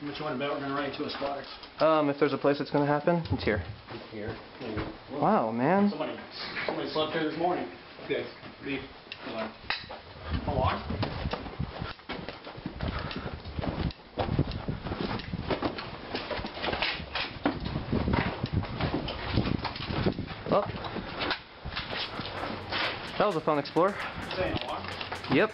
What you want to bet we're going to run into a spotter? If there's a place that's going to happen, it's here. It's here. Wow, man. Somebody slept here this morning. Okay. Leave. Alarm. Oh. That was a fun explore. Saying alarm? Yep.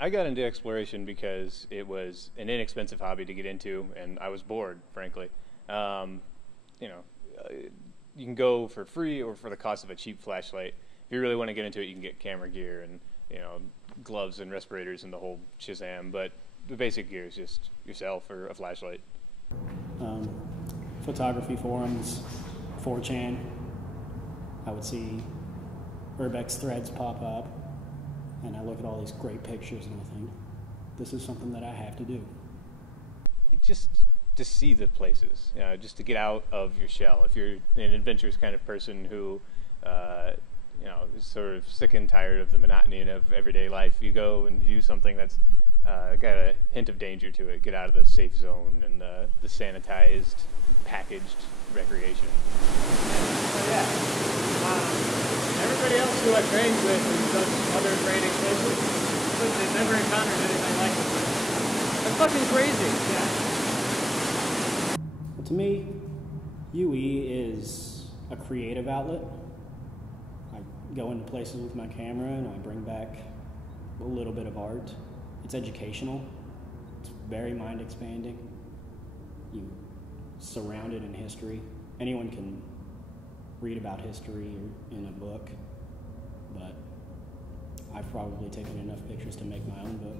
I got into exploration because it was an inexpensive hobby to get into, and I was bored, frankly. You know, you can go for free or for the cost of a cheap flashlight. If you really want to get into it, you can get camera gear and, you know, gloves and respirators and the whole shazam, but the basic gear is just yourself or a flashlight. Photography forums, 4chan, I would see Urbex threads pop up, and I look at all these great pictures and I think, this is something that I have to do. Just to see the places, you know, just to get out of your shell. If you're an adventurous kind of person who, you know, is sort of sick and tired of the monotony of everyday life, you go and do something that's got a hint of danger to it. Get out of the safe zone and the sanitized, packaged recreation. So yeah, everybody else who I've trained with and done other training places, they've never encountered anything like this. That's fucking crazy. Yeah. But to me, UE is a creative outlet. I go into places with my camera and I bring back a little bit of art. It's educational. It's very mind expanding. You surround it in history. Anyone can read about history in a book, but I've probably taken enough pictures to make my own book.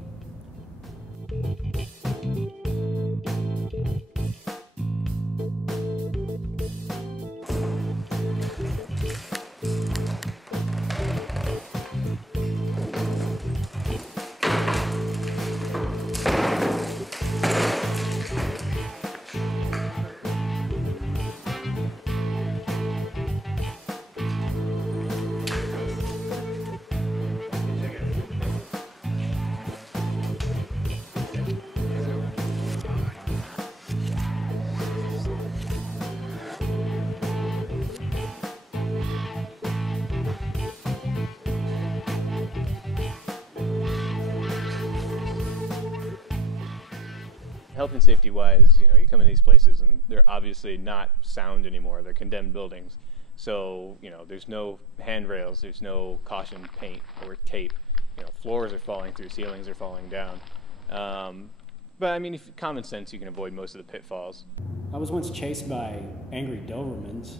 Health and safety wise, you know, you come in these places and they're obviously not sound anymore. They're condemned buildings. So, you know, there's no handrails, there's no caution paint or tape. You know, floors are falling through, ceilings are falling down. But I mean, if common sense, you can avoid most of the pitfalls. I was once chased by angry Dobermans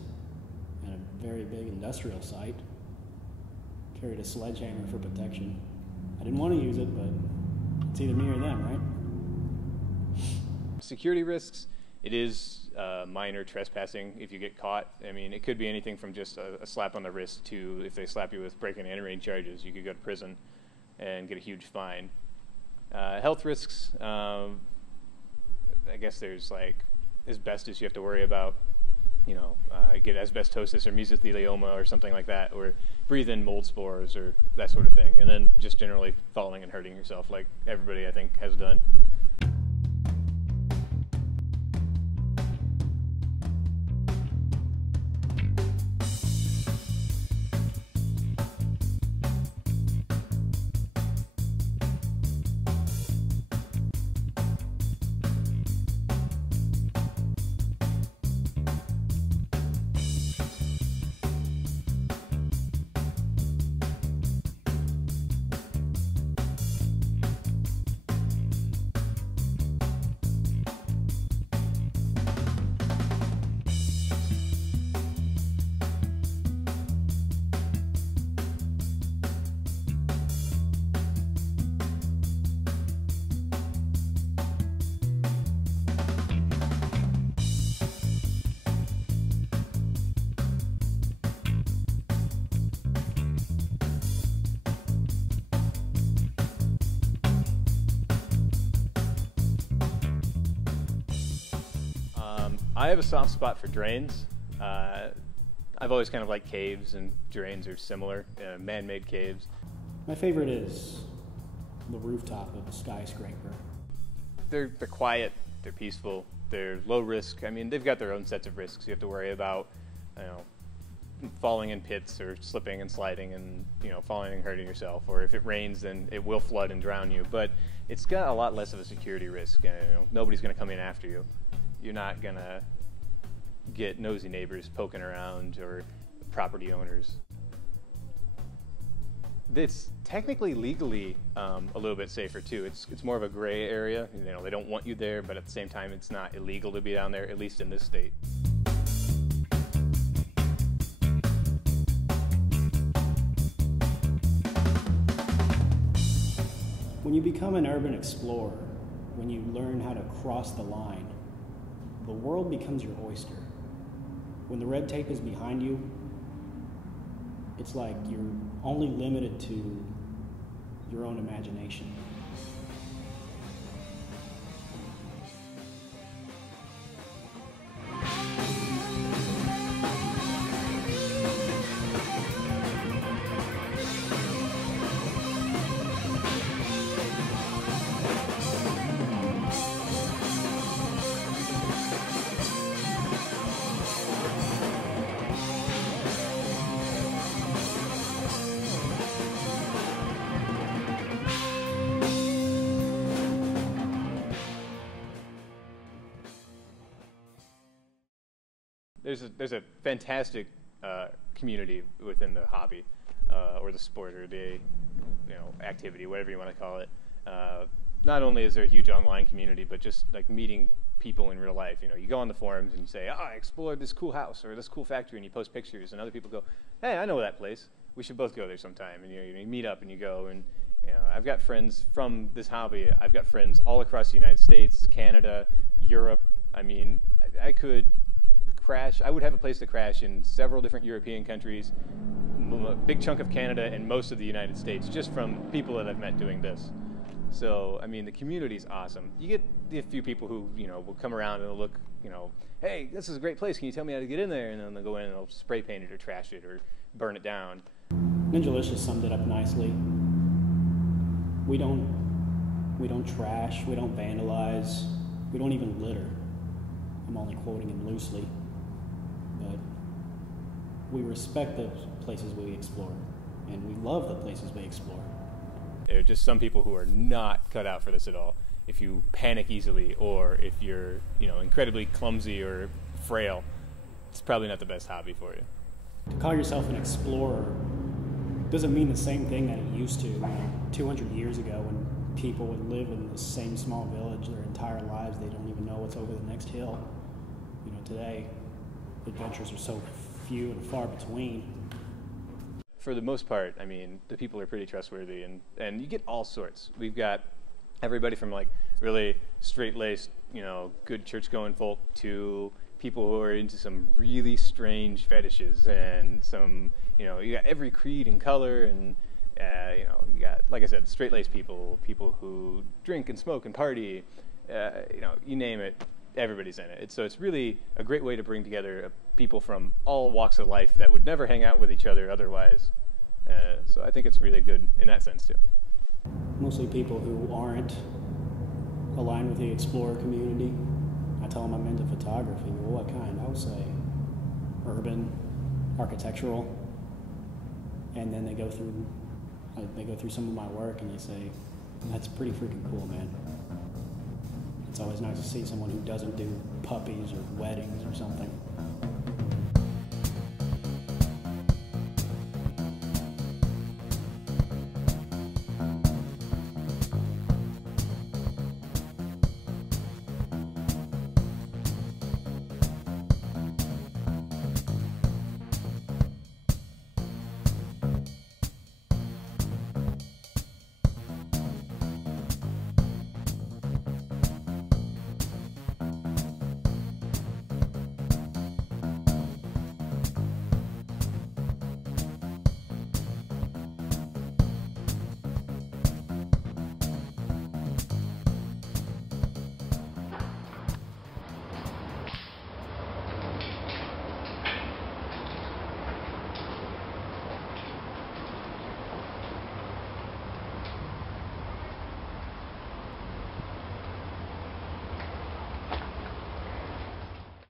at a very big industrial site. Carried a sledgehammer for protection. I didn't want to use it, but it's either me or them, right? Security risks, it is minor trespassing if you get caught. I mean, it could be anything from just a slap on the wrist to, if they slap you with breaking and entering charges, you could go to prison and get a huge fine. Health risks, I guess there's like asbestos you have to worry about. You know, get asbestosis or mesothelioma or something like that, or breathe in mold spores or that sort of thing. And then just generally falling and hurting yourself like everybody I think has done. I have a soft spot for drains. I've always kind of liked caves, and drains are similar, man-made caves. My favorite is the rooftop of a skyscraper. They're quiet, they're peaceful, they're low risk. I mean, they've got their own sets of risks you have to worry about, you know, falling in pits or slipping and sliding and, you know, falling and hurting yourself. Or if it rains, then it will flood and drown you. But it's got a lot less of a security risk. You know, nobody's going to come in after you. You're not going to get nosy neighbors poking around or property owners. It's technically legally a little bit safer too. It's more of a gray area. You know, they don't want you there, but at the same time, it's not illegal to be down there, at least in this state. When you become an urban explorer, when you learn how to cross the line, the world becomes your oyster. When the red tape is behind you, it's like you're only limited to your own imagination. There's a fantastic community within the hobby, or the sport, or the activity, whatever you want to call it. Not only is there a huge online community, but just like meeting people in real life. You know, you go on the forums and you say, "Oh, I explored this cool house or this cool factory," and you post pictures, and other people go, "Hey, I know that place. We should both go there sometime." And you meet up and you go. And I've got friends from this hobby. I've got friends all across the United States, Canada, Europe. I mean, I could crash. I would have a place to crash in several different European countries, a big chunk of Canada, and most of the United States, just from people that I've met doing this. So, I mean, the community's awesome. You get a few people who, will come around and they'll look, "Hey, this is a great place. Can you tell me how to get in there?" And then they'll go in and they'll spray paint it or trash it or burn it down. Ninjalicious summed it up nicely. We don't trash. We don't vandalize. We don't even litter. I'm only quoting him loosely. But we respect the places we explore, and we love the places we explore. There are just some people who are not cut out for this at all. If you panic easily, or if you're, incredibly clumsy or frail, it's probably not the best hobby for you. To call yourself an explorer doesn't mean the same thing that it used to. 200 years ago, when people would live in the same small village their entire lives, they don't even know what's over the next hill. Today, adventures are so few and far between. For the most part, I mean, the people are pretty trustworthy, and you get all sorts. We've got everybody from like really straight-laced, good church-going folk to people who are into some really strange fetishes, and some, you got every creed and color, and you got, like I said, straight-laced people who drink and smoke and party, you name it. Everybody's in it. So it's really a great way to bring together people from all walks of life that would never hang out with each other otherwise. So I think it's really good in that sense too. Mostly people who aren't aligned with the explorer community. I tell them I'm into photography. Well, what kind? I would say urban, architectural, and then they go through some of my work and they say, "That's pretty freaking cool, man." It's always nice to see someone who doesn't do puppies or weddings or something.